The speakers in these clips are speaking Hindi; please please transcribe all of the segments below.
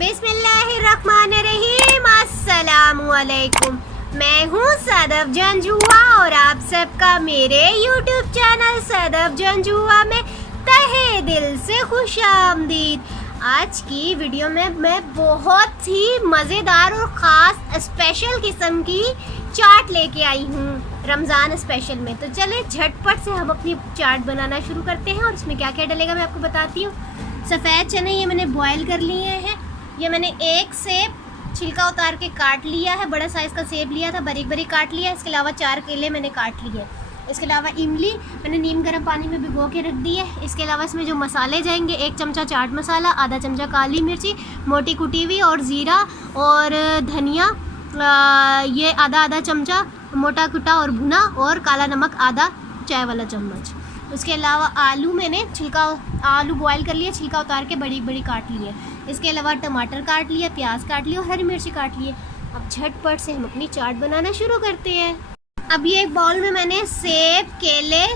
बिस्मिल्लाहिर्रहमानिर्रहीम। अस्सलामुअलैकुम। मैं हूँ सदफ जंजुआ और आप सबका मेरे YouTube चैनल सदफ जंजुआ में तहे दिल से खुशामदीद। आज की वीडियो में मैं बहुत ही मज़ेदार और ख़ास स्पेशल किस्म की चाट लेके आई हूँ रमज़ान स्पेशल में। तो चले झटपट से हम अपनी चाट बनाना शुरू करते हैं और इसमें क्या क्या डलेगा मैं आपको बताती हूँ। सफ़ेद चने ये मैंने बॉयल कर लिए हैं। ये मैंने एक सेब छिलका उतार के काट लिया है, बड़ा साइज़ का सेब लिया था, बारीक बारीक काट लिया। इसके अलावा 4 केले मैंने काट लिए। इसके अलावा इमली मैंने नीम गर्म पानी में भिगो के रख दी है। इसके अलावा इसमें जो मसाले जाएंगे, 1 चमचा चाट मसाला, आधा चमचा काली मिर्ची मोटी कुटी हुई और ज़ीरा और धनिया, ये आधा चमचा मोटा कुटा और भुना, और काला नमक आधा चाय वाला चम्मच। उसके अलावा आलू मैंने आलू बॉयल कर लिए, छिलका उतार के बड़ी बड़ी काट लिए। इसके अलावा टमाटर काट लिया, प्याज काट लिया और हरी मिर्ची काट लिए। अब झटपट से हम अपनी चाट बनाना शुरू करते हैं। अब ये एक बाउल में मैंने सेब, केले,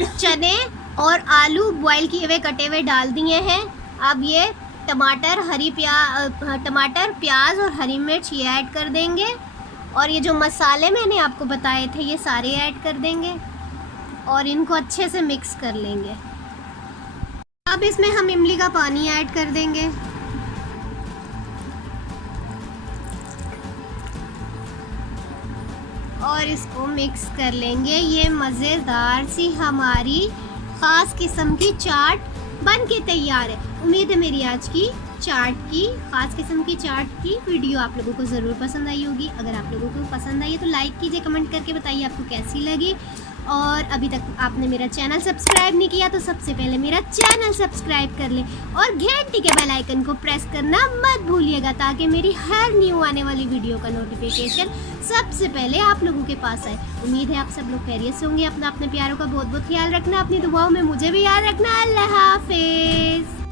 चने और आलू बॉयल किए हुए कटे हुए डाल दिए हैं। अब ये टमाटर, प्याज और हरी मिर्च ये ऐड कर देंगे और ये जो मसाले मैंने आपको बताए थे ये सारे ऐड कर देंगे और इनको अच्छे से मिक्स कर लेंगे। अब इसमें हम इमली का पानी ऐड कर देंगे और इसको मिक्स कर लेंगे। ये मज़ेदार सी हमारी ख़ास किस्म की चाट बन के तैयार है। उम्मीद है मेरी आज की चाट की ख़ास किस्म की चाट की वीडियो आप लोगों को ज़रूर पसंद आई होगी। अगर आप लोगों को पसंद आई है तो लाइक कीजिए, कमेंट करके बताइए आपको कैसी लगी। और अभी तक आपने मेरा चैनल सब्सक्राइब नहीं किया तो सबसे पहले मेरा चैनल सब्सक्राइब कर लें और घंटी के बेल आइकन को प्रेस करना मत भूलिएगा ताकि मेरी हर न्यू आने वाली वीडियो का नोटिफिकेशन सबसे पहले आप लोगों के पास आए। उम्मीद है आप सब लोग खैरियत से होंगे। अपने प्यारों का बहुत बहुत ख्याल रखना, अपनी दुआओं में मुझे भी याद रखना। अल्लाह हाफिज़।